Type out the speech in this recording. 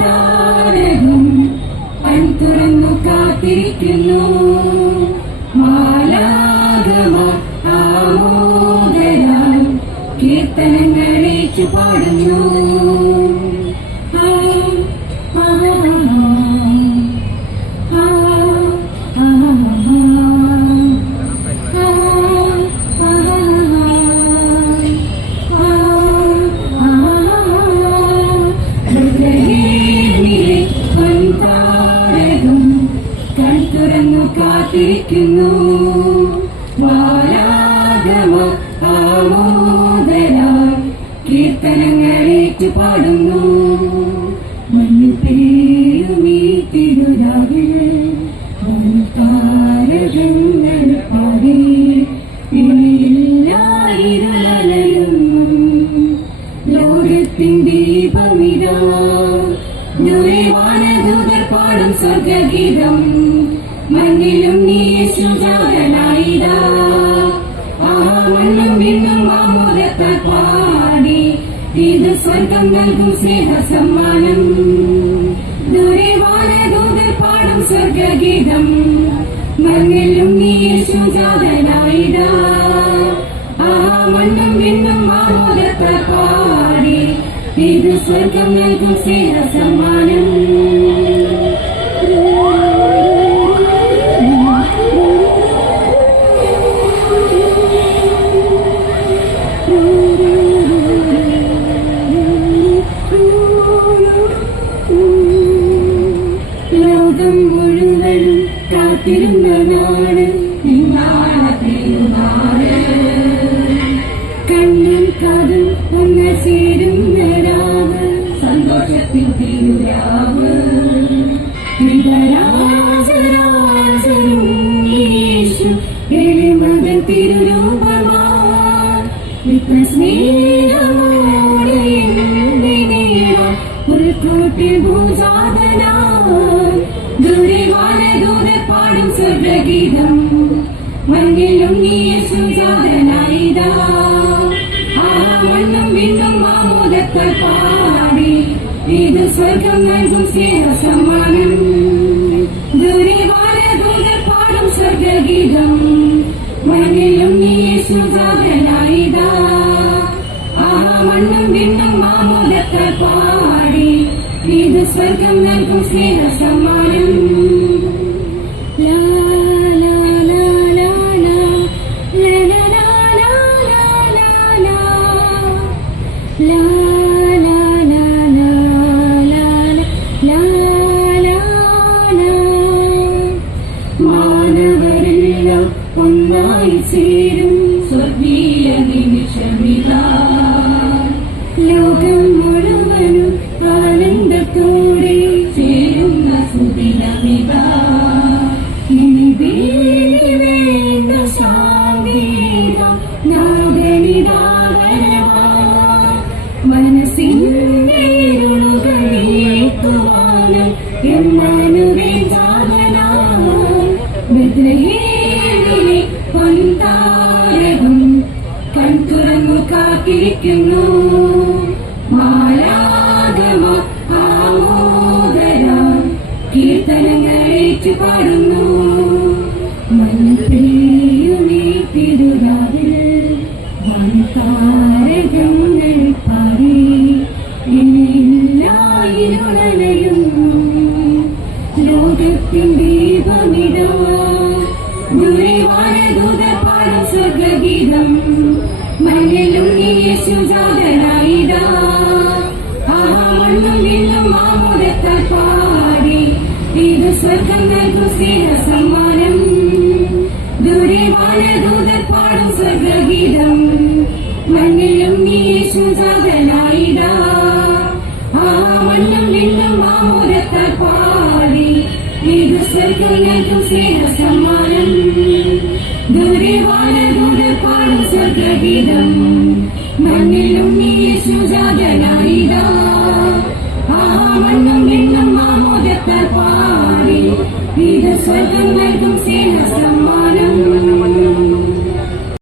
താരകം കൺ തുറന്നു കാത്തിരിക്കുന്നു. മാലാഖമാർ ആമോദരാൽ കീർത്തനങ്ങളേറ്റു പാടുന്നു. കാത്തിരിക്കുന്നു. മാലാഖമാർ ആമോദരാൽ കീർത്തനങ്ങളേറ്റു പാടുന്നു. മഞ്ഞു പെയ്യുമീ തിരുരാവിൽ താരകങ്ങൾ പാടി ഇനിയില്ലായിരുന്നലയുന്നു. ലോകത്തിൻ ദീപമിതാ ദൂരവാനദൂതർ പാടും സ്വർഗഗീതം. മണ്ണിലും നീ യേശുജാതനായിതാ. മണ്ണും വിണ്ണും ആമോദത്താൽ പാടി ഇത് സ്വർഗം നൽകും സ്നേഹ സമ്മാനം. ദൂരവാനദൂതർ പാടും സ്വർഗഗീതം. മണ്ണിലും നീ യേശുജാതനായിതാ. മണ്ണും വിണ്ണും ആമോദത്താൽ പാടി ഇത് സ്വർഗം നൽകും സ്നേഹ സമ്മാനം. ലോകം മുഴുവൻ കാത്തിരുന്ന നാട് തിരുനാട്. കണ്ണും കാതും ഒന്ന് ചേരുന്ന രാവ് സന്തോഷത്തിൽ തിരുരാവ്. യേശു എളിമകൻ തിരുരൂപമാ സ്നേഹമോടെ ഉൾക്കൂട്ടിൽ ഭൂജാതനാ. ദൂരവാനദൂതർ പാടും സ്വർഗഗീതം. മണ്ണിലും നീ യേശുജാതനായിതാ. മണ്ണും വിണ്ണും ആമോദത്താൽ പാടി ഇത് സ്വർഗം നൽകും സ്നേഹ സമ്മാനം. ദൂരവാനദൂതർ പാടും സ്വർഗഗീതം. മണ്ണിലും നീ യേശുജാതനായിതാ. മണ്ണും വിണ്ണും ആമോദത്താൽ പാടി ഇത് സ്വർഗം നൽകും സ്നേഹ സമ്മാനം. മാനവരെല്ലാം ഒന്നായി ചേരും സ്വർഗീയ നിമിഷമിതാ. ലോകം മുഴുവനും ആനന്ദത്തോടെ ചേരുന്ന സുദിനമിതാ. ഇനി വേണ്ട സാങ്കേതം നാഗനിതാവരവാ. മനസ്സിന്റെ ഇരുളുകളേറ്റുവാനും എമ്മാനുവേ ജാതനാ. ബെത്ലഹേമിലെ പൊൻതാരകം കൺ തുറന്നു കാത്തിരിക്കുന്നു. മാലാഖമാർ ആമോദരാൽ കീർത്തനങ്ങളേറ്റു പാടുന്നു. മഞ്ഞു പെയ്യുമീ തിരുരാവിൽ താരകങ്ങൾ പാടി ഇനിയില്ലായിരുന്നലയുന്നു. ലോകത്തിൻ ദീപമിതാ ദൂരവാനദൂതർ പാടും സ്വർഗഗീതം. മണ്ണിലും നീ യേശുജാതനായിതാ. മണ്ണും വിണ്ണും ആമോദത്താൽ പാടി ഇത് സ്വർഗം നൽകും സ്നേഹ സമ്മാനം. ദൂരവാനദൂതർ പാടും സ്വർഗഗീതം. മണ്ണിലും നീ യേശുജാതനായിതാ. മണ്ണും വിണ്ണും ആമോദത്താൽ പാടി ഇത് സ്വർഗം നൽകും സ്നേഹ സമ്മാനം. ദൂരവാനദൂതർ പാടും സ്വർഗഗീതം. മണ്ണിലും നീ യേശുജാതനായിതാ. മണ്ണും വിണ്ണും ആമോദത്താൽ പാടി ഇത് സ്വർഗം നൽകും സ്നേഹ സമ്മാനം.